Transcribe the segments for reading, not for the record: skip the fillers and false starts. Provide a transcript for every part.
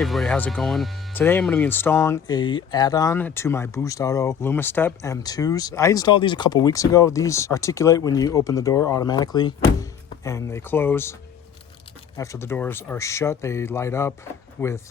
Hey everybody, how's it going? Today I'm going to be installing a add-on to my Boost Auto Luma Step M2s. I installed these a couple weeks ago. These articulate when you open the door automatically and they close. After the doors are shut, they light up with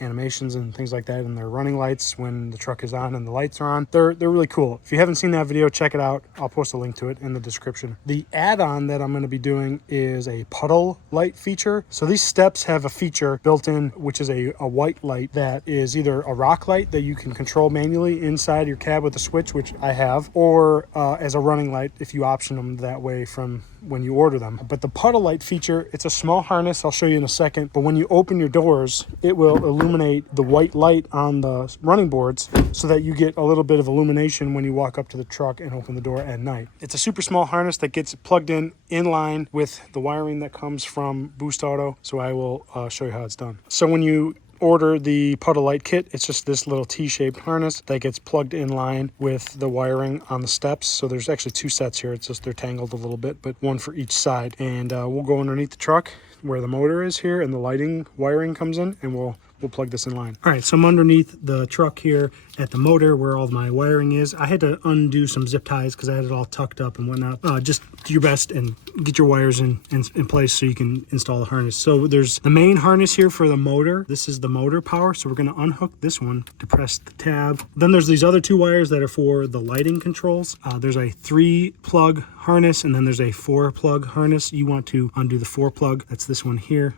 animations and things like that, and they're running lights when the truck is on and the lights are on. They're really cool. If you haven't seen that video, check it out. I'll post a link to it in the description. The add-on that I'm going to be doing is a puddle light feature. So these steps have a feature built in, which is a white light that is either a rock light that you can control manually inside your cab with a switch, which I have, or as a running light if you option them that way from when you order them. But the puddle light feature, it's a small harness. I'll show you in a second. But when you open your doors, it will illuminate the white light on the running boards so that you get a little bit of illumination when you walk up to the truck and open the door at night. It's a super small harness that gets plugged in line with the wiring that comes from Boost Auto. So I will show you how it's done. So when you order the puddle light kit, it's just this little T-shaped harness that gets plugged in line with the wiring on the steps. So there's actually two sets here. It's just they're tangled a little bit, but one for each side. And we'll go underneath the truck where the motor is here and the lighting wiring comes in, and we'll plug this in line. All right, so I'm underneath the truck here at the motor where all my wiring is. I had to undo some zip ties because I had it all tucked up and whatnot. Just do your best and get your wires in place so you can install the harness. So there's the main harness here for the motor. This is the motor power. So we're gonna unhook this one to press the tab. Then there's these other two wires that are for the lighting controls. There's a 3-plug harness and then there's a 4-plug harness. You want to undo the 4-plug. That's this one here.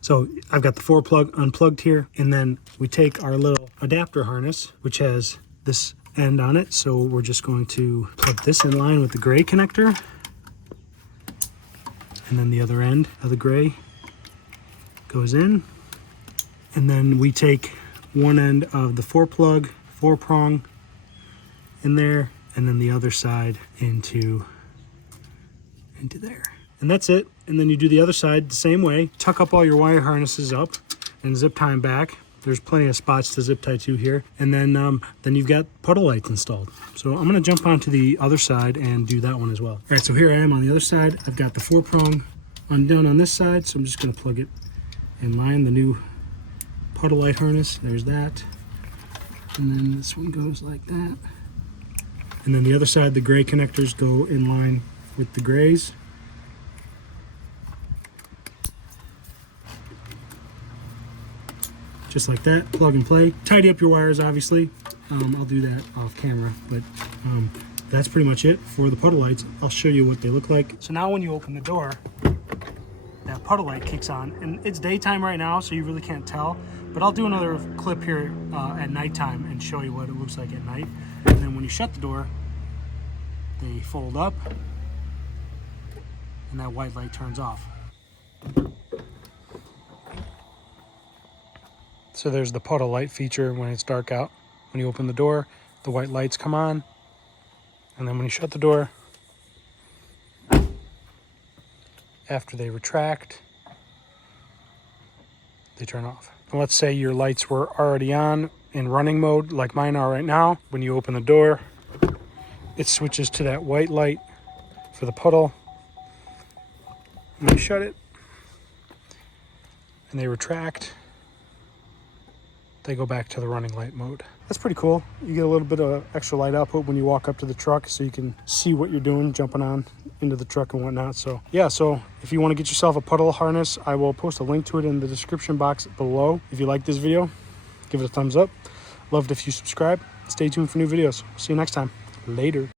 So I've got the 4-plug unplugged here, and then we take our little adapter harness, which has this end on it. So we're just going to plug this in line with the gray connector, and then the other end of the gray goes in. And then we take one end of the 4-plug, 4-prong in there, and then the other side into there. And that's it. And then you do the other side the same way. Tuck up all your wire harnesses up and zip tie them back. There's plenty of spots to zip tie to here. And then you've got puddle lights installed. So I'm gonna jump onto the other side and do that one as well. All right, so here I am on the other side. I've got the 4-prong undone on this side. So I'm just gonna plug it in line, the new puddle light harness. There's that. And then this one goes like that. And then the other side, the gray connectors go in line with the grays. Just like that, plug and play. Tidy up your wires, obviously. I'll do that off camera, but that's pretty much it for the puddle lights. I'll show you what they look like. So now when you open the door, that puddle light kicks on, and it's daytime right now, so you really can't tell, but I'll do another clip here at nighttime and show you what it looks like at night. And then when you shut the door, they fold up, and that white light turns off. So there's the puddle light feature when it's dark out. When you open the door, the white lights come on. And then when you shut the door, after they retract, they turn off. And let's say your lights were already on in running mode like mine are right now. When you open the door, it switches to that white light for the puddle. And you shut it, and they retract. They go back to the running light mode. That's pretty cool. You get a little bit of extra light output when you walk up to the truck so you can see what you're doing, jumping on into the truck and whatnot. So yeah, so if you want to get yourself a puddle harness, I will post a link to it in the description box below. If you like this video, give it a thumbs up. Loved if you subscribe. Stay tuned for new videos. See you next time. Later.